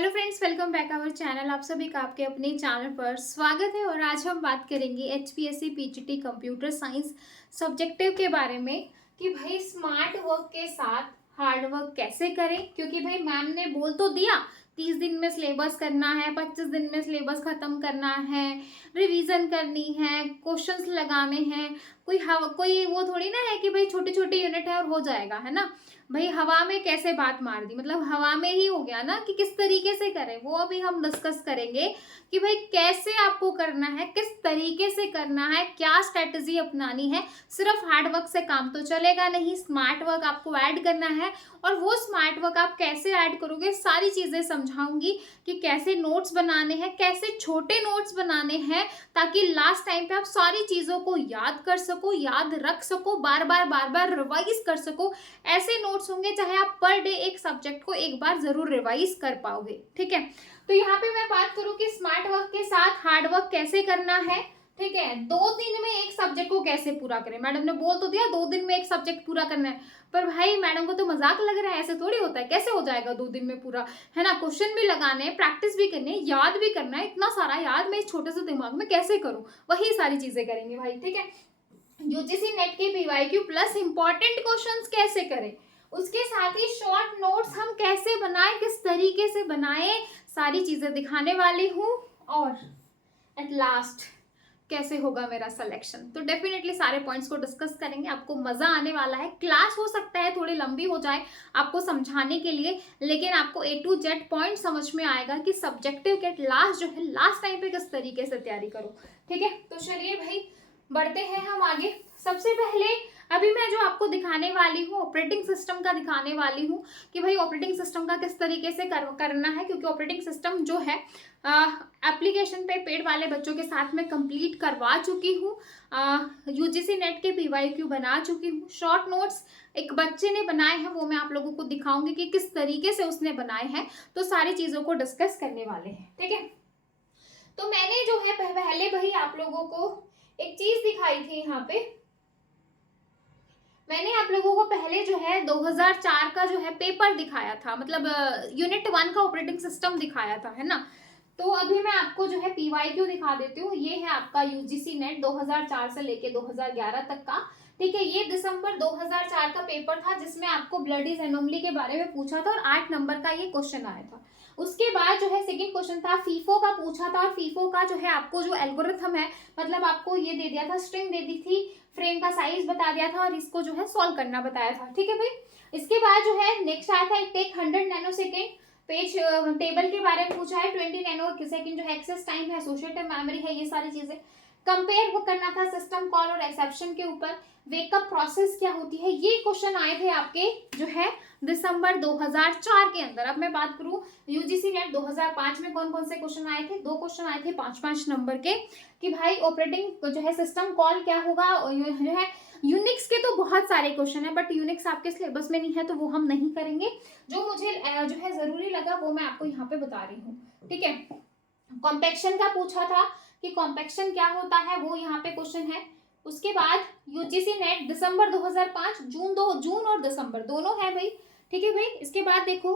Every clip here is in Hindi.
Hello friends, welcome back our channel. आप सभी का आपके अपने चैनल पर स्वागत है। और आज हम बात करेंगे HPSC PGT computer science subjective के बारे में कि भाई स्मार्ट वर्क के साथ हार्ड वर्क कैसे करें। क्योंकि भाई मैम ने बोल तो दिया 30 दिन में सिलेबस करना है, 25 दिन में सिलेबस खत्म करना है, रिवीजन करनी है, क्वेश्चंस लगाने हैं। कोई वो थोड़ी ना है कि भाई छोटी छोटी यूनिट है और हो जाएगा, है ना। भाई हवा में कैसे बात मार दी, मतलब हवा में ही हो गया ना कि किस तरीके से करें, वो अभी हम डिस्कस करेंगे कि भाई कैसे आपको करना है, किस तरीके से करना है, क्या स्ट्रेटजी अपनानी है। सिर्फ हार्ड वर्क से काम तो चलेगा नहीं, स्मार्ट वर्क आपको ऐड करना है। और वो स्मार्ट वर्क आप कैसे ऐड करोगे, सारी चीजें समझाऊंगी कि कैसे नोट्स बनाने हैं, कैसे छोटे नोट्स बनाने हैं, ताकि लास्ट टाइम पे आप सारी चीजों को याद कर सको, याद रख सको, बार बार रिवाइज कर सको। ऐसे नोट्स होंगे चाहे आप पर डे एक सब्जेक्ट को एक बार जरूर रिवाइज कर पाओगे। ठीक है, तो यहाँ पे मैं बात करूँ कि स्मार्ट वर्क के साथ हार्ड वर्क कैसे करना है। ठीक है, 2 दिन में एक सब्जेक्ट को कैसे पूरा करें। मैडम ने बोल तो दिया 2 दिन में एक सब्जेक्ट पूरा करना है, पर भाई मैडम को तो मजाक लग रहा है, ऐसे थोड़ी होता है, कैसे हो जाएगा 2 दिन में पूरा, है ना। क्वेश्चन भी लगाने हैं, प्रैक्टिस भी करनी है, याद भी करना है। इतना सारा याद मैं इस छोटे से दिमाग में कैसे करूं, वही सारी चीजें करेंगे भाई। ठीक है, यूजीसी नेट के पीवाईक्यू प्लस इंपॉर्टेंट क्वेश्चंस कैसे करें, उसके साथ ही शॉर्ट नोट्स हम कैसे बनाएं, किस तरीके से बनाएं, सारी चीजें दिखाने वाली हूँ। और एट लास्ट कैसे होगा मेरा सिलेक्शन, तो डेफिनेटली सारे पॉइंट्स को डिस्कस करेंगे। आपको मजा आने वाला है। क्लास हो सकता है थोड़ी लंबी हो जाए आपको समझाने के लिए, लेकिन आपको A to Z पॉइंट समझ में आएगा कि सब्जेक्टिव के लास्ट जो है लास्ट टाइम पे किस तरीके से तैयारी करो। ठीक है, तो चलिए भाई बढ़ते हैं हम आगे। सबसे पहले अभी मैं जो आपको दिखाने वाली हूँ ऑपरेटिंग सिस्टम का दिखाने वाली हूँ कि भाई ऑपरेटिंग सिस्टम का किस तरीके से करना है। क्योंकि ऑपरेटिंग सिस्टम जो है एप्लीकेशन पे पेड वाले बच्चों के साथ में कंप्लीट करवा चुकी हूँ। यूजीसी नेट के पीवाईक्यू बना चुकी हूँ। शॉर्ट नोट्स एक बच्चे ने बनाए हैं, वो मैं आप लोगों को दिखाऊंगी कि किस तरीके से उसने बनाए हैं। तो सारी चीजों को डिस्कस करने वाले हैं। ठीक है, तो मैंने जो है पहले भाई आप लोगों को एक चीज दिखाई थी। यहाँ पे मैंने आप लोगों को पहले जो है 2004 का जो है पेपर दिखाया था, मतलब यूनिट 1 का ऑपरेटिंग सिस्टम दिखाया था, है ना। तो अभी मैं आपको जो है पीवाईक्यू दिखा देती हूँ। ये है आपका यूजीसी नेट 2004 से लेके 2011 तक का। ठीक है, ये दिसंबर 2004 का पेपर था जिसमें आपको ब्लडीज एनोमली के बारे में पूछा था और 8 नंबर का ये क्वेश्चन आया था। उसके बाद जो है सेकंड क्वेश्चन था फीफो का पूछा था, और फीफो का जो है आपको जो एल्गोरिथम है, मतलब आपको ये दे दिया था, स्ट्रिंग दे दी थी, फ्रेम का साइज बता दिया था और इसको जो है सॉल्व करना बताया था। ठीक है भाई, इसके बाद जो है नेक्स्ट आया था take 100 nano second, page table के बारे में पूछा है। 20 नैनो सेकेंड जो है एक्सेस टाइम है, एसोसिएटिव मेमोरी है, ये सारी चीजें कंपेयर वो करना था सिस्टम कॉल और एक्सेप्शन के ऊपर। वेकअप प्रोसेस क्या होती है, ये क्वेश्चन आए थे आपके जो है दिसंबर 2004 के अंदर। अब मैं बात करूं यूजीसी नेट 2005 में कौन कौन से क्वेश्चन आए थे। 2 क्वेश्चन आए थे 5-5 नंबर के कि भाई ऑपरेटिंग जो है सिस्टम कॉल क्या होगा। जो है यूनिक्स के तो बहुत सारे क्वेश्चन है, बट यूनिक्स आपके सिलेबस में नहीं है तो वो हम नहीं करेंगे। जो मुझे जो है जरूरी लगा वो मैं आपको यहाँ पे बता रही हूँ। ठीक है, कॉम्पेक्शन का पूछा था कि कॉम्पेक्शन क्या होता है, वो यहाँ पे क्वेश्चन है। उसके बाद यूजीसी नेट दिसंबर 2005, जून और दिसंबर दोनों है भाई। ठीक है भाई, इसके बाद देखो।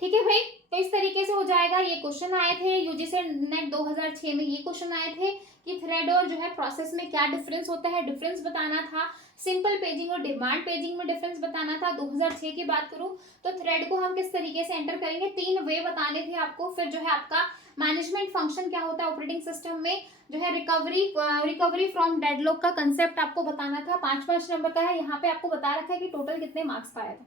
ठीक है भाई, तो इस तरीके से हो जाएगा। ये क्वेश्चन आए थे यूजीसी नेट 2006 में, ये क्वेश्चन आए थे कि थ्रेड और जो है प्रोसेस में क्या डिफरेंस होता है, डिफरेंस बताना था। सिंपल पेजिंग और डिमांड पेजिंग में डिफरेंस बताना था। 2006 की बात करूं तो थ्रेड को हम किस तरीके से एंटर करेंगे, 3 वे बताने थे आपको। फिर जो है आपका मैनेजमेंट फंक्शन क्या होता है ऑपरेटिंग सिस्टम में, जो है रिकवरी फ्रॉम डेडलॉक का कंसेप्ट आपको बताना था। 5-5 नंबर का है, यहाँ पे आपको बता रखा है कि टोटल कितने मार्क्स का आया था।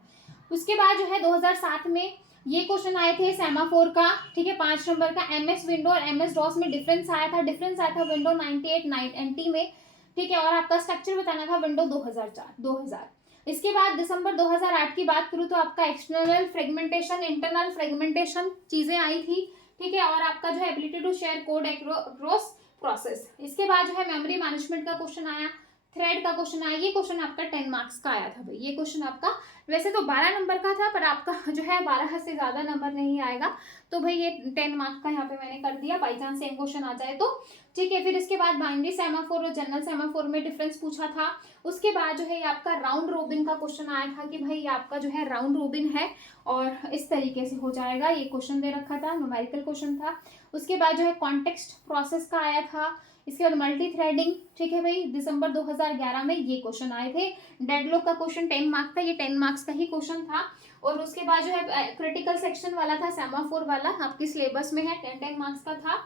उसके बाद जो है 2007 में ये क्वेश्चन आए थे सेमाफोर का। ठीक है, 5 नंबर का। एमएस विंडो और एमएस डॉस में डिफरेंस आया था। डिफरेंस आया था विंडो 98 NT में। ठीक है, और आपका स्ट्रक्चर बताना था विंडो 2000। इसके बाद दिसंबर 2008 की बात करूं तो आपका एक्सटर्नल फ्रेगमेंटेशन, इंटरनल फ्रेगमेंटेशन चीजें आई थी। ठीक है, और आपका जो है ability to share code across process. इसके बाद जो है मेमोरी मैनेजमेंट का क्वेश्चन आया, थ्रेड का क्वेश्चन आया। ये क्वेश्चन आपका 10 मार्क्स का आया था भाई, ये क्वेश्चन आपका वैसे तो 12 नंबर का था, पर आपका जो है 12 से ज़्यादा नंबर नहीं आएगा। तो भाई ये 10 मार्क का यहाँ पे मैंने कर दिया, बाई चांस सेम क्वेश्चन आ जाए तो। ठीक है, फिर इसके बाद बाइनरी सेमाफोर और जनरल सेमाफोर में डिफरेंस पूछा था। उसके बाद जो है आपका राउंड रोबिन का क्वेश्चन आया था कि भाई आपका जो है राउंड रोबिन है और इस तरीके से हो जाएगा, ये क्वेश्चन दे रखा था, न्यूमेरिकल क्वेश्चन था। उसके बाद जो है कॉन्टेक्स्ट प्रोसेस का आया था। इसके बाद मल्टी थ्रेडिंग, ठीक है भाई, दिसंबर 2011 में ये क्वेश्चन आए थे। डेडलॉक का क्वेश्चन 10 मार्क्स का, ये 10 मार्क्स का ही क्वेश्चन था। और उसके बाद जो है क्रिटिकल सेक्शन वाला था, सेमाफोर वाला, आपकी सिलेबस में है, 10 मार्क्स का था।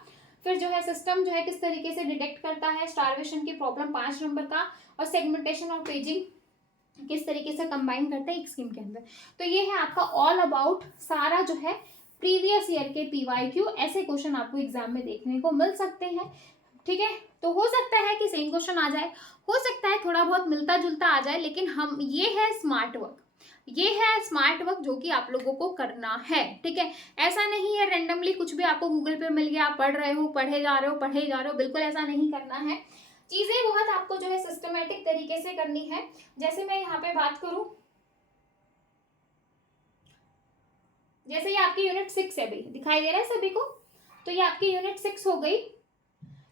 फिर जो है सिस्टम जो है किस तरीके से डिटेक्ट करता है स्टारवेशन की प्रॉब्लम, 5 नंबर का। और सेगमेंटेशन और पेजिंग किस तरीके से कंबाइन करते हैं एक स्कीम के अंदर। तो ये है आपका ऑल अबाउट सारा जो है प्रीवियस ईयर के पीवाईक्यू। ऐसे क्वेश्चन आपको एग्जाम में देखने को मिल सकते हैं। ठीक है, तो हो सकता है कि सेम क्वेश्चन आ जाए, हो सकता है थोड़ा बहुत मिलता जुलता आ जाए, लेकिन हम ये है स्मार्ट वर्क, ये है स्मार्ट वर्क जो कि आप लोगों को करना है। ठीक है, ऐसा नहीं है रेंडमली कुछ भी आपको गूगल पे मिल गया, आप पढ़ रहे हो, पढ़े जा रहे हो, पढ़े जा रहे हो, बिल्कुल ऐसा नहीं करना है। चीजें बहुत आपको जो है सिस्टमेटिक तरीके से करनी है। जैसे मैं यहाँ पे बात करूं, जैसे ये आपकी यूनिट 6 है भाई, दिखाई दे रहा है सभी को। तो ये आपकी यूनिट 6 हो गई।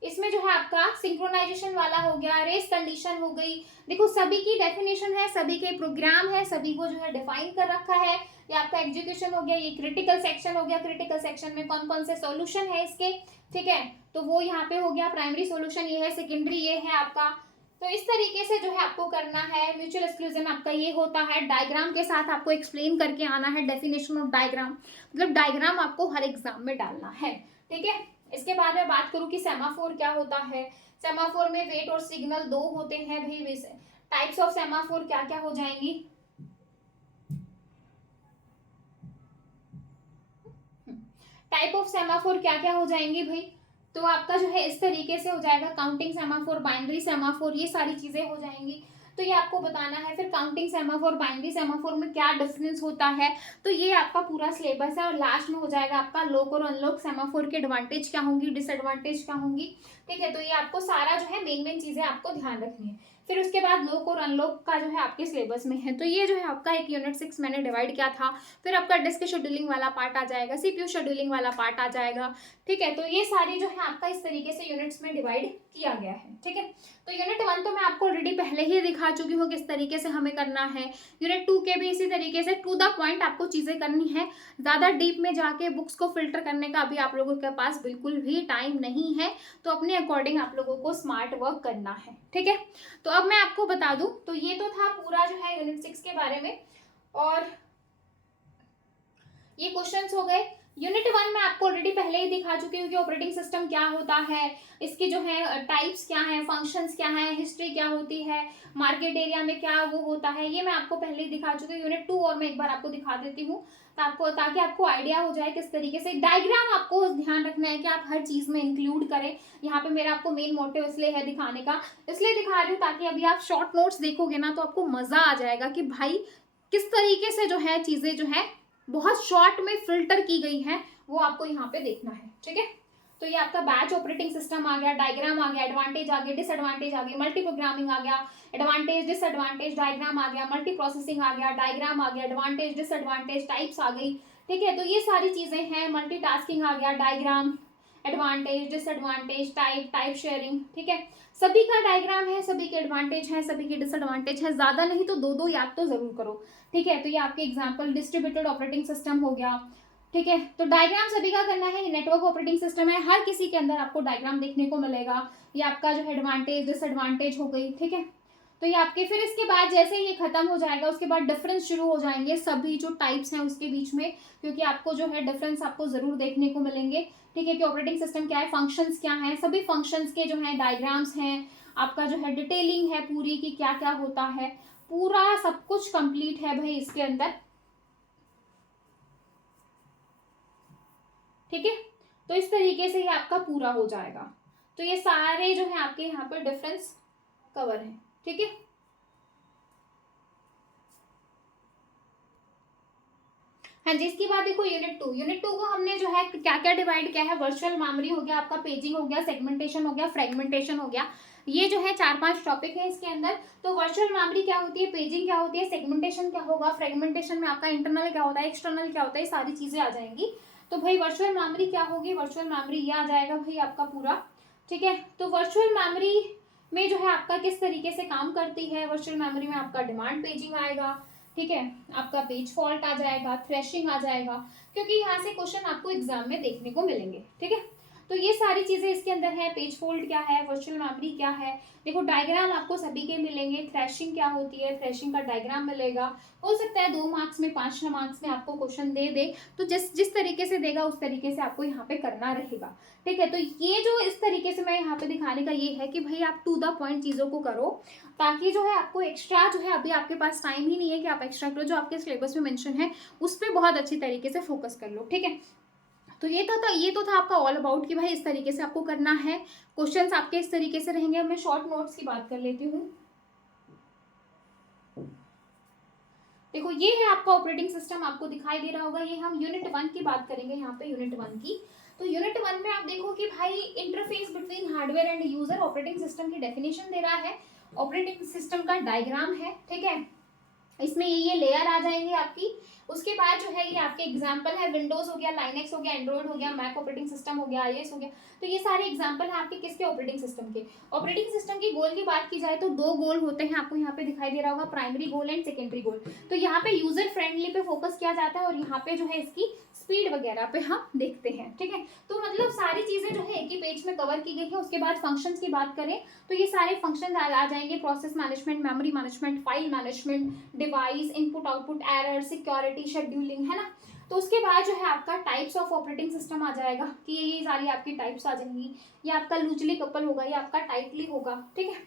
इसमें जो है आपका सिंक्रोनाइजेशन वाला हो गया, रेस कंडीशन हो गई। देखो सभी की डेफिनेशन है, सभी के प्रोग्राम है, सभी को जो है डिफाइन कर रखा है। ये आपका एग्जीक्यूशन हो गया, ये क्रिटिकल सेक्शन हो गया, क्रिटिकल सेक्शन में कौन कौन से सॉल्यूशन है इसके। ठीक है, तो वो यहाँ पे हो गया, प्राइमरी सॉल्यूशन ये है, सेकेंडरी ये है आपका। तो इस तरीके से जो है आपको करना है। म्यूचुअल एक्सक्लूजन आपका ये होता है, डायग्राम के साथ आपको एक्सप्लेन करके आना है, डेफिनेशन ऑफ डायग्राम, मतलब डायग्राम आपको हर एग्जाम में डालना है। ठीक है, इसके बाद में बात करूं कि सेमाफोर क्या होता है। सेमाफोर में वेट और सिग्नल दो होते हैं भाई। टाइप्स ऑफ सेमाफोर क्या क्या हो जाएंगी, टाइप ऑफ सेमाफोर क्या क्या हो जाएंगी भाई। तो आपका जो है इस तरीके से हो जाएगा, काउंटिंग सेमाफोर, बाइनरी सेमाफोर, ये सारी चीजें हो जाएंगी। तो ये आपको बताना है। फिर काउंटिंग सेमाफोर, बाइनरी सेमाफोर में क्या डिफरेंस होता है, तो ये आपका पूरा सिलेबस है। और लास्ट में हो जाएगा आपका लॉक और अनलॉक सेमाफोर के एडवांटेज क्या होंगी, डिसएडवांटेज क्या होंगी। ठीक है, तो ये आपको सारा जो है मेन मेन चीजें आपको ध्यान रखनी है। फिर उसके बाद लॉक और अनलॉक का जो है आपके सिलेबस में है। तो ये जो है आपका एक यूनिट 6 मैंने डिवाइड किया था। फिर आपका डिस्क शेड्यूलिंग वाला पार्ट आ जाएगा, सीपीयू शेड्यूलिंग वाला पार्ट आ जाएगा। ठीक है, तो ये सारी जो है आपका इस तरीके से यूनिट्स में डिवाइड किया गया है। ठीक है, तो यूनिट 1 तो मैं आपको ऑलरेडी पहले ही दिखा चुकी हूँ किस तरीके से हमें करना है। यूनिट 2 के भी इसी तरीके से टू द पॉइंट आपको चीजें करनी है। ज्यादा डीप में जाके बुक्स को फिल्टर करने का अभी आप लोगों के पास बिल्कुल भी टाइम नहीं है। तो अपने अकॉर्डिंग आप लोगों को स्मार्ट वर्क करना है। ठीक है, तो अब मैं आपको बता दूं, तो ये तो था पूरा जो है यूनिट 6 के बारे में। और ये क्वेश्चंस हो गए। यूनिट 1 में आपको ऑलरेडी पहले ही दिखा चुकी हूँ कि ऑपरेटिंग सिस्टम क्या होता है, इसके जो है टाइप्स क्या हैं, फंक्शंस क्या हैं, हिस्ट्री क्या होती है, मार्केट एरिया में क्या वो होता है, ये मैं आपको पहले ही दिखा चुकी हूँ। यूनिट 2 और मैं एक बार आपको दिखा देती हूँ ताकि आपको आइडिया हो जाए किस तरीके से। डायग्राम आपको ध्यान रखना है कि आप हर चीज में इंक्लूड करें। यहाँ पे मेरा आपको मेन मोटिव इसलिए है दिखाने का, इसलिए दिखा रही हूँ ताकि अभी आप शॉर्ट नोट्स देखोगे ना तो आपको मजा आ जाएगा कि भाई किस तरीके से जो है चीजें जो है बहुत शॉर्ट में फिल्टर की गई है, वो आपको यहाँ पे देखना है। ठीक है, तो ये आपका बैच ऑपरेटिंग सिस्टम आ गया, डायग्राम आ गया, एडवांटेज आ गया, डिसएडवांटेज आ गया, मल्टी प्रोग्रामिंग आ गया, एडवांटेज डिसएडवांटेज, डायग्राम आ गया, मल्टी प्रोसेसिंग आ गया, डायग्राम आ गया, एडवांटेज डिसएडवांटेज, टाइप्स आ गई। ठीक है, तो ये सारी चीजें हैं। मल्टीटास्किंग आ गया, diagram, advantage, disadvantage, type sharing. ठीक है, सभी का डायग्राम है, सभी के एडवांटेज है, सभी के डिसएडवांटेज है। ज्यादा नहीं तो दो दो याद तो जरूर करो। ठीक है, तो ये आपके एग्जांपल डिस्ट्रीब्यूटेड ऑपरेटिंग सिस्टम हो गया। ठीक है, तो डायग्राम सभी का करना है। ये नेटवर्क ऑपरेटिंग सिस्टम है, हर किसी के अंदर आपको डायग्राम देखने को मिलेगा। ये आपका जो है एडवांटेज डिसएडवांटेज हो गई। ठीक है, तो ये आपके फिर इसके बाद जैसे ये खत्म हो जाएगा उसके बाद डिफरेंस शुरू हो जाएंगे सभी जो टाइप्स हैं उसके बीच में, क्योंकि आपको जो है डिफरेंस आपको जरूर देखने को मिलेंगे। ठीक है, कि ऑपरेटिंग सिस्टम क्या है, फंक्शंस क्या है, सभी फंक्शंस के जो है डायग्राम्स हैं, आपका जो है डिटेलिंग है पूरी की क्या क्या होता है, पूरा सब कुछ कंप्लीट है भाई इसके अंदर। ठीक है, तो इस तरीके से ये आपका पूरा हो जाएगा। तो ये सारे जो है आपके यहाँ पर डिफरेंस कवर है। ठीक है, हाँ जी, इसके बाद देखो यूनिट 2 को हमने जो है क्या क्या डिवाइड किया है। वर्चुअल मेमोरी हो गया, आपका पेजिंग हो गया, सेगमेंटेशन हो गया, फ्रेगमेंटेशन हो गया। ये जो है 4-5 टॉपिक है इसके अंदर। तो वर्चुअल मेमोरी क्या होती है, पेजिंग क्या होती है, सेगमेंटेशन क्या होगा, फ्रेगमेंटेशन में आपका इंटरनल क्या होता है, एक्सटर्नल क्या होता है, ये सारी चीजें आ जाएंगी। तो भाई वर्चुअल मेमोरी क्या होगी, वर्चुअल मेमोरी ये आ जाएगा भाई आपका पूरा। ठीक है, तो वर्चुअल मेमोरी में जो है आपका किस तरीके से काम करती है, वर्चुअल मेमोरी में आपका डिमांड पेजिंग आएगा, ठीक है, आपका पेज फॉल्ट आ जाएगा, थ्रेशिंग आ जाएगा, क्योंकि यहाँ से क्वेश्चन आपको एग्जाम में देखने को मिलेंगे। ठीक है, तो ये सारी चीजें इसके अंदर है। पेज फोल्ड क्या है, वर्चुअल मेमोरी क्या है, देखो डायग्राम आपको सभी के मिलेंगे। थ्रेशिंग क्या होती है, थ्रेशिंग का डायग्राम मिलेगा। हो सकता है 2 मार्क्स में 5 मार्क्स में आपको क्वेश्चन दे दे, तो जिस जिस तरीके से देगा उस तरीके से आपको यहाँ पे करना रहेगा। ठीक है, तो ये जो इस तरीके से मैं यहाँ पे दिखाने का ये है कि भाई आप टू द पॉइंट चीजों को करो, ताकि जो है आपको एक्स्ट्रा जो है, अभी आपके पास टाइम ही नहीं है कि आप एक्स्ट्रा करो, जो आपके सिलेबस में मेंशन है उस पर बहुत अच्छी तरीके से फोकस कर लो। ठीक है, तो ये तो था आपका ऑल अबाउट कि भाई इस तरीके से आपको करना है। क्वेश्चंस आपके इस तरीके से रहेंगे। अब मैं शॉर्ट नोट्स की बात कर लेती हूँ। देखो ये है आपका ऑपरेटिंग सिस्टम, आपको दिखाई दे रहा होगा। ये हम यूनिट 1 की बात करेंगे यहाँ पे, यूनिट 1 की। तो यूनिट 1 में आप देखो कि भाई interface between hardware and user, operating system की डेफिनेशन दे रहा है, ऑपरेटिंग सिस्टम का डायग्राम है। ठीक है, इसमें ये लेयर आ जाएंगे आपकी। उसके बाद जो है ये आपके एग्जाम्पल है, विंडोज हो गया, लाइनेक्स हो गया, एंड्रॉइड हो गया, मैक ऑपरेटिंग सिस्टम हो गया, आईएस हो गया। तो ये सारे एग्जाम्पल है आपके किसके, ऑपरेटिंग सिस्टम के। ऑपरेटिंग सिस्टम की गोल की बात की जाए तो 2 गोल होते हैं, आपको यहाँ पे दिखाई दे रहा होगा, primary goal and secondary goal. तो यहाँ पे यूजर फ्रेंडली पे फोकस किया जाता है, और यहाँ पे जो है इसकी स्पीड वगैरह पे हम देखते हैं। ठीक है, तो मतलब सारी चीजें जो है एक ही पेज में कवर की गई है। उसके बाद फंक्शंस की बात करें तो ये सारे फंक्शन आ जाएंगे, process management, memory management, file management, device, input output, error, security, scheduling, है ना। तो उसके बाद जो है आपका टाइप्स ऑफ ऑपरेटिंग सिस्टम आ जाएगा कि ये सारी आपकी टाइप्स आ जाएंगी। ये आपका लूजली कपल होगा, ये आपका टाइटली होगा। ठीक है,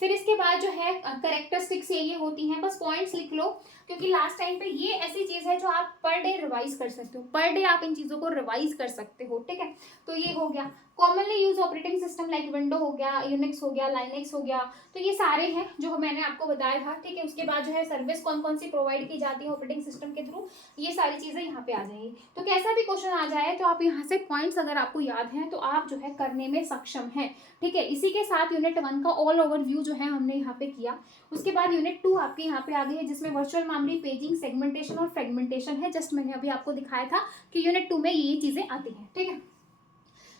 फिर इसके बाद जो है करेक्टरिस्टिक्स ये होती हैं, बस पॉइंट्स लिख लो, क्योंकि लास्ट टाइम पे ये ऐसी चीज है जो आप पर डे रिवाइज कर सकते हो, पर डे आप इन चीजों को रिवाइज कर सकते हो। ठीक है, तो ये हो गया। Commonly use operating system like window हो गया, यूनिक्स हो गया, लाइनेक्स हो गया। तो ये सारे हैं जो मैंने आपको बताया था। ठीक है, उसके बाद जो है सर्विस कौन कौन सी प्रोवाइड की जाती है ऑपरेटिंग सिस्टम के थ्रू, ये सारी चीजें यहाँ पे आ जाएंगी। तो कैसा भी क्वेश्चन आ जाए तो आप यहाँ से पॉइंट्स अगर आपको याद हैं तो आप जो है करने में सक्षम हैं। ठीक है, इसी के साथ यूनिट 1 का ऑल ओवर व्यू जो है हमने यहाँ पे किया। उसके बाद यूनिट 2 आपके यहाँ पे आ गई है, जिसमें वर्चुअल मेमोरी, पेजिंग, सेगमेंटेशन और फ्रेगमेंटेशन है। जस्ट मैंने अभी आपको दिखाया था कि यूनिट 2 में ये चीजें आती हैं। ठीक है,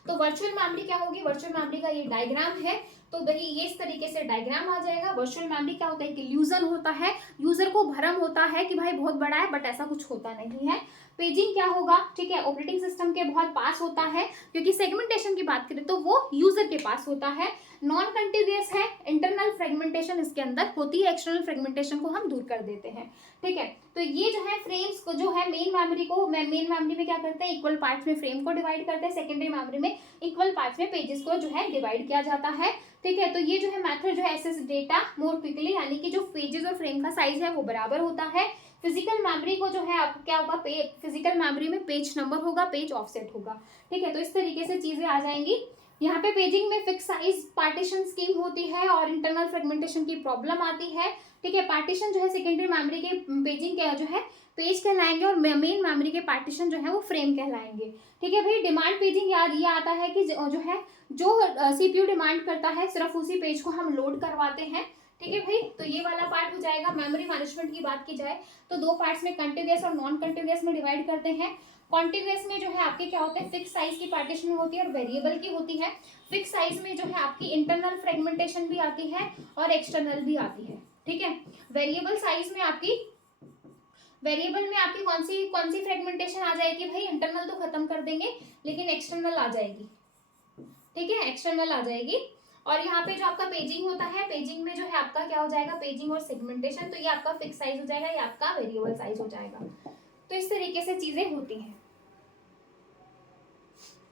तो वर्चुअल मेमोरी क्या होगी, वर्चुअल मेमोरी का ये डायग्राम है। तो भाई ये इस तरीके से डायग्राम आ जाएगा। वर्चुअल मेमोरी क्या होता है, इल्यूजन होता है, यूजर को भ्रम होता है कि भाई बहुत बड़ा है, बट ऐसा कुछ होता नहीं है। पेजिंग क्या होगा, ठीक है, ऑपरेटिंग सिस्टम के बहुत पास होता है, क्योंकि सेगमेंटेशन की बात करें तो वो यूजर के पास होता है। नॉन कंटिन्यूअस है, इंटरनल फ्रेगमेंटेशन इसके अंदर होती है, एक्सटर्नल फ्रेगमेंटेशन को हम दूर कर देते हैं। ठीक है, तो ये जो है फ्रेम्स को जो है मेन मेमोरी को, मेन मेमोरी में क्या करते हैं, इक्वल पार्ट्स में फ्रेम को डिवाइड करते हैं। सेकेंडरी मेमोरी में इक्वल पार्ट्स में पेजेस को जो है डिवाइड किया जाता है। ठीक है, तो ये जो है मेथड जो है एक्सेस डेटा मोर क्विकली, यानी कि जो पेजेस और फ्रेम का साइज है वो बराबर होता है। फिजिकल मेमोरी को जो है आपको क्या होगा, फिजिकल मेमोरी में पेज नंबर होगा, पेज ऑफसेट होगा। ठीक है, तो इस तरीके से चीजें आ जाएंगी। यहाँ पे पेजिंग में फिक्स साइज पार्टीशन स्कीम होती है और इंटरनल फ्रेगमेंटेशन की प्रॉब्लम आती है। ठीक है, पार्टीशन जो है सेकेंडरी मेमोरी के पेजिंग के जो है पेज कहलाएंगे, और मेन मेमोरी के पार्टीशन जो है वो फ्रेम कहलाएंगे। ठीक है भाई, डिमांड पेजिंग याद ये आता है कि जो है जो सीपीयू डिमांड करता है सिर्फ उसी पेज को हम लोड करवाते हैं। ठीक है भाई, तो ये वाला पार्ट हो जाएगा। मेमोरी मैनेजमेंट की बात की जाए तो 2 पार्ट्स में कंटिन्यूअस और नॉन कंटिन्यूअस में डिवाइड करते हैं। कॉन्टिन्यूअस में जो है आपके क्या होते हैं, फिक्स साइज की पार्टीशन होती है और वेरिएबल की होती है। फिक्स साइज में जो है आपकी इंटरनल फ्रेगमेंटेशन भी आती है और एक्सटर्नल भी आती है। ठीक है, वेरिएबल साइज में आपकी, वेरिएबल में आपकी कौन सी फ्रेगमेंटेशन आ जाएगी भाई, इंटरनल तो खत्म कर देंगे लेकिन एक्सटर्नल आ जाएगी। ठीक है, एक्सटर्नल आ जाएगी। और यहाँ पे जो आपका पेजिंग होता है, पेजिंग में जो है आपका क्या हो जाएगा, पेजिंग और सेगमेंटेशन। तो ये आपका फिक्स साइज हो जाएगा, ये आपका वेरिएबल साइज हो जाएगा। तो इस तरीके से चीजें होती हैं।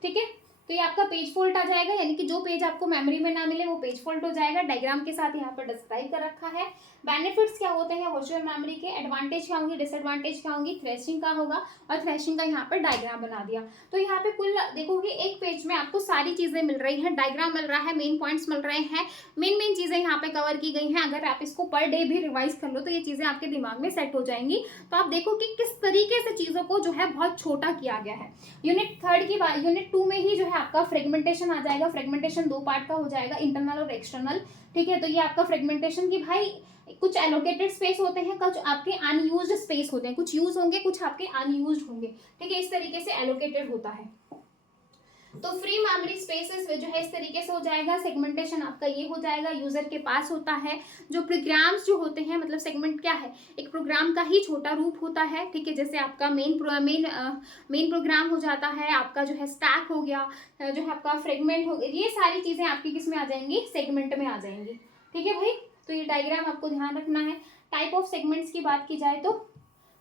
ठीक है, तो ये आपका पेज फॉल्ट आ जाएगा, यानी कि जो पेज आपको मेमोरी में ना मिले वो पेज फॉल्ट हो जाएगा। डायग्राम के साथ यहाँ पर डिस्क्राइब कर रखा है। बेनिफिट्स क्या होते हैं वर्चुअल मेमोरी के, एडवांटेज क्या होंगी, डिसएडवांटेज क्या होंगी, थ्रेशिंग का होगा, और थ्रेशिंग का यहाँ पर डायग्राम बना दिया। तो यहाँ पे कुल देखोगे एक पेज में आपको सारी चीजें मिल रही हैं, डायग्राम मिल रहा है, मेन पॉइंट्स मिल रहे हैं, मेन चीजें यहाँ पे कवर की गई हैं। अगर आप इसको पर डे भी रिवाइज कर लो तो ये चीजें आपके दिमाग में सेट हो जाएंगी। तो आप देखो कि किस तरीके से चीजों को जो है बहुत छोटा किया गया है। यूनिट 2 में ही जो है आपका फ्रेगमेंटेशन आ जाएगा। फ्रेगमेंटेशन 2 पार्ट का हो जाएगा, इंटरनल और एक्सटर्नल, ठीक है। तो ये आपका फ्रेगमेंटेशन की भाई कुछ एलोकेटेड स्पेस होते हैं, कुछ आपके अनयूज्ड स्पेस होते हैं, कुछ यूज होंगे, कुछ आपके अनयूज्ड होंगे, ठीक है। इस तरीके से एलोकेटेड होता है। तो फ्री मेमोरी स्पेसेस जो है इस तरीके से हो जाएगा। सेगमेंटेशन आपका ये हो जाएगा, यूजर के पास होता है। जो प्रोग्राम्स जो होते हैं, मतलब सेगमेंट क्या है, एक प्रोग्राम का ही छोटा रूप होता है, ठीक है। जैसे आपका मेन प्रोग्राम हो जाता है, आपका जो है स्टैक हो गया, जो है आपका फ्रेगमेंट हो गया, ये सारी चीजें आपकी किस में आ जाएंगी, सेगमेंट में आ जाएंगी, ठीक है भाई। तो ये डायग्राम आपको ध्यान रखना है। टाइप ऑफ सेगमेंट्स की बात की जाए तो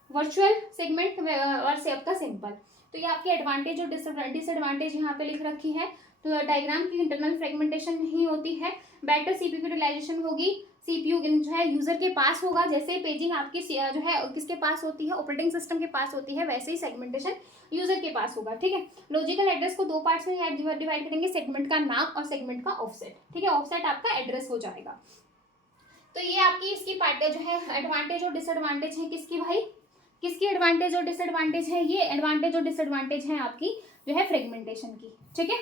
वर्चुअल सेगमेंट और से आपका सिंपल। तो ये आपके एडवांटेज और डिसएडवांटेज यहाँ पे लिख रखी है। तो डायग्राम की इंटरनल फ्रेगमेंटेशन नहीं होती है, बेटर सीपीयू यूटिलाइजेशन होगी, सीपीयू जो है यूजर के पास होगा। जैसे पेजिंग आपकी जो है किसके पास होती है, ऑपरेटिंग सिस्टम के पास होती है, वैसे ही सेगमेंटेशन यूजर के पास होगा, ठीक है। लॉजिकल एड्रेस को 2 पार्ट्स में डिवाइड करेंगे, सेगमेंट का नाम और सेगमेंट का ऑफसेट, ठीक है। ऑफसेट आपका एड्रेस हो जाएगा। तो ये आपकी इसकी पार्ट जो है एडवांटेज और डिसएडवांटेज है किसकी भाई, किसकी एडवांटेज और डिसएडवांटेज है, ये एडवांटेज और डिसएडवांटेज है आपकी जो है फ्रेगमेंटेशन की, ठीक है।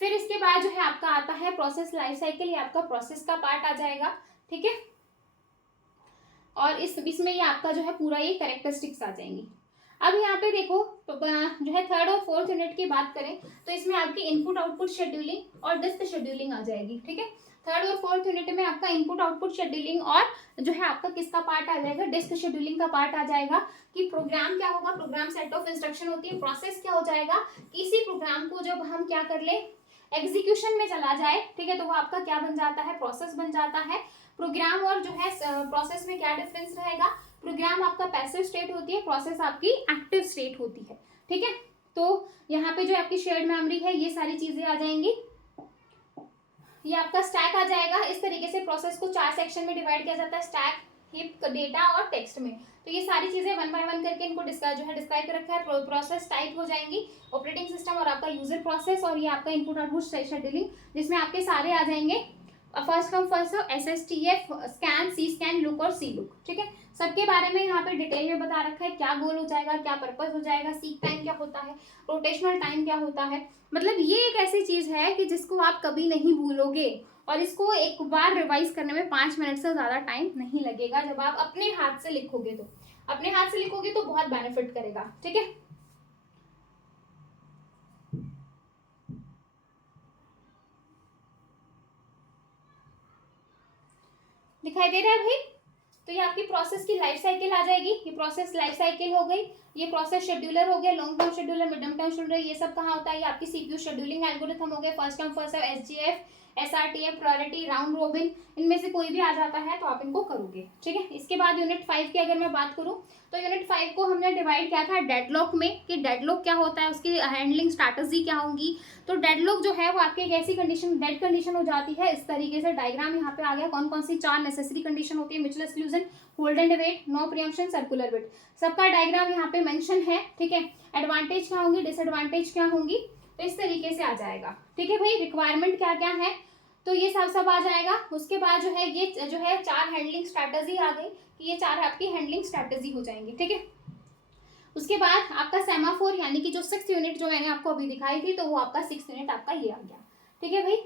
फिर इसके बाद जो है आपका आता है प्रोसेस लाइफ साइकिल, ये आपका प्रोसेस का पार्ट आ जाएगा, ठीक है। और इसमें ये आपका जो है पूरा ये कैरेक्टरिस्टिक्स आ जाएंगी। अब यहाँ पे देखो जो है 3rd और 4th यूनिट की बात करें तो इसमें आपकी इनपुट आउटपुट शेड्यूलिंग और डिस्क शेड्यूलिंग आ जाएगी, ठीक है। 3rd और 4th यूनिट में आपका इनपुट आउटपुट शेड्यूलिंग और जो है आपका किसका पार्ट आ जाएगा, डिस्क शेड्यूलिंग का पार्ट आ जाएगा। कि प्रोग्राम क्या होगा, प्रोग्राम सेट ऑफ इंस्ट्रक्शन होती है। प्रोसेस क्या हो जाएगा, किसी प्रोग्राम को जब हम क्या कर ले, एग्जीक्यूशन में चला जाए, ठीक है, तो वो आपका क्या बन जाता है, प्रोसेस बन जाता है। प्रोग्राम और जो है प्रोसेस में क्या डिफरेंस रहेगा, प्रोग्राम आपका पैसिव स्टेट होती है, प्रोसेस आपकी एक्टिव स्टेट होती है, ठीक है। तो यहाँ पे जो आपकी शेयर्ड मेमोरी है ये सारी चीजें आ जाएंगी। ये आपका स्टैक आ जाएगा। इस तरीके से प्रोसेस को 4 सेक्शन में डिवाइड किया जाता है, स्टैक, हीप, डेटा और टेक्स्ट में। तो ये सारी चीजें 1 बाय 1 करके इनको जो है डिस्क्राइब कर रखा है। प्रोसेस टाइप हो जाएंगी ऑपरेटिंग सिस्टम और आपका यूजर प्रोसेस, और ये आपका इनपुट आउटपुट शेड्यूलिंग जिसमें आपके सारे आ जाएंगे first come first serve, SSTF, scan, C scan, look और सी लुक, ठीक है। सबके बारे में यहाँ पे डिटेल में बता रखा है, क्या गोल हो जाएगा, क्या पर्पस हो जाएगा, सीक टाइम क्या होता है, रोटेशनल टाइम क्या होता है। मतलब ये एक ऐसी चीज है कि जिसको आप कभी नहीं भूलोगे, और इसको एक बार रिवाइज करने में 5 मिनट से ज्यादा टाइम नहीं लगेगा। जब आप अपने हाथ से लिखोगे तो, अपने हाथ से लिखोगे तो बहुत बेनिफिट करेगा, ठीक है। दिखाई दे रहा है भाई। तो ये आपकी प्रोसेस की लाइफ साइकिल आ जाएगी। ये प्रोसेस लाइफ साइकिल हो गई, ये प्रोसेस शेड्यूलर हो गया, long term scheduler, mid term scheduler, ये सब कहाँ होता है, ये आपकी सीपीयू शेड्यूलिंग एल्गोरिथम हो गया, first come first serve, SGF, SRTF, priority, round robin, इनमें से कोई भी आ जाता है तो आप इनको करोगे, ठीक है। इसके बाद यूनिट 5 की अगर मैं बात करूँ तो यूनिट 5 को हमने डिवाइड किया था डेडलॉक में, कि डेडलॉक क्या होता है, उसकी हैंडलिंग स्ट्रैटेजी क्या होंगी। तो डेडलॉक जो है वो आपकी एक ऐसी कंडीशन, डेड कंडीशन हो जाती है। इस तरीके से डायग्राम यहाँ पे आ गया, कौन कौन सी 4 नेसेसरी कंडीशन होती है, mutual exclusion, hold and wait, no preemption, circular wait, सबका डायग्राम यहाँ पे मेंशन है, ठीक है। एडवांटेज क्या होंगी, डिसएडवांटेज क्या होंगी, तो इस तरीके से आ जाएगा, ठीक है भाई। रिक्वायरमेंट क्या क्या है, तो ये सब आ जाएगा। उसके बाद जो है ये जो है 4 हैंडलिंग स्ट्रैटेजी आ गई, कि ये 4 आपकी हैंडलिंग स्ट्रैटेजी हो जाएंगी, ठीक है। उसके बाद आपका सेमाफोर, यानी कि जो 6th यूनिट जो मैंने आपको अभी दिखाई थी, तो वो आपका 6th यूनिट आपका ये आ गया, ठीक है भाई।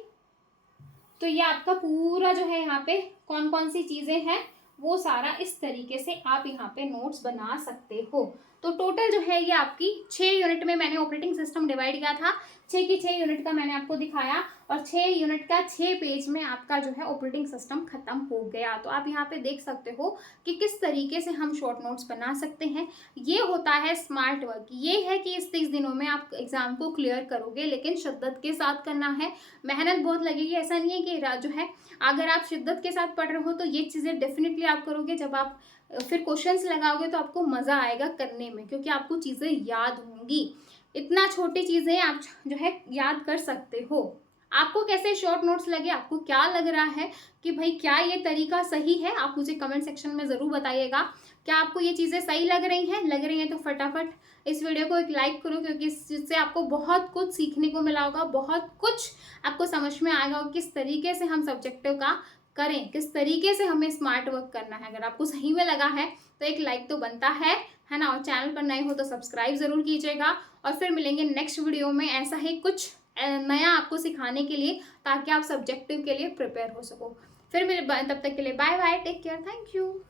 तो ये आपका पूरा जो है यहाँ पे कौन कौन सी चीजें हैं वो सारा इस तरीके से आप यहाँ पे नोट्स बना सकते हो। तो टोटल जो है ये आपकी 6 यूनिट में मैंने ऑपरेटिंग सिस्टम डिवाइड किया था, 6 की 6 यूनिट का मैंने आपको दिखाया, और 6 यूनिट का 6 पेज में आपका जो है ऑपरेटिंग सिस्टम खत्म हो गया। तो आप यहाँ पे देख सकते हो कि किस तरीके से हम शॉर्ट नोट्स बना सकते हैं। ये होता है स्मार्ट वर्क। ये है कि इस 30 दिनों में आप एग्जाम को क्लियर करोगे, लेकिन शिद्दत के साथ करना है, मेहनत बहुत लगेगी। ऐसा नहीं है कि जो है अगर आप शिद्दत के साथ पढ़ रहे हो तो ये चीज़ें डेफिनेटली आप करोगे। जब आप फिर क्वेश्चंस लगाओगे तो आपको मज़ा आएगा करने में, क्योंकि आपको चीज़ें याद होंगी। इतना छोटी चीज़ें आप जो है याद कर सकते हो। आपको कैसे शॉर्ट नोट्स लगे, आपको क्या लग रहा है कि भाई क्या ये तरीका सही है, आप मुझे कमेंट सेक्शन में ज़रूर बताइएगा। क्या आपको ये चीज़ें सही लग रही हैं तो फटाफट इस वीडियो को एक लाइक करो, क्योंकि इससे आपको बहुत कुछ सीखने को मिला होगा, बहुत कुछ आपको समझ में आएगा किस तरीके से हम सब्जेक्टिव का करें, किस तरीके से हमें स्मार्ट वर्क करना है। अगर आपको सही में लगा है तो एक लाइक तो बनता है ना। और चैनल पर नए हो तो सब्सक्राइब ज़रूर कीजिएगा। और फिर मिलेंगे नेक्स्ट वीडियो में ऐसा ही कुछ नया आपको सिखाने के लिए, ताकि आप सब्जेक्टिव के लिए प्रिपेयर हो सको। फिर मिले, तब तक के लिए bye bye, take care, thank you.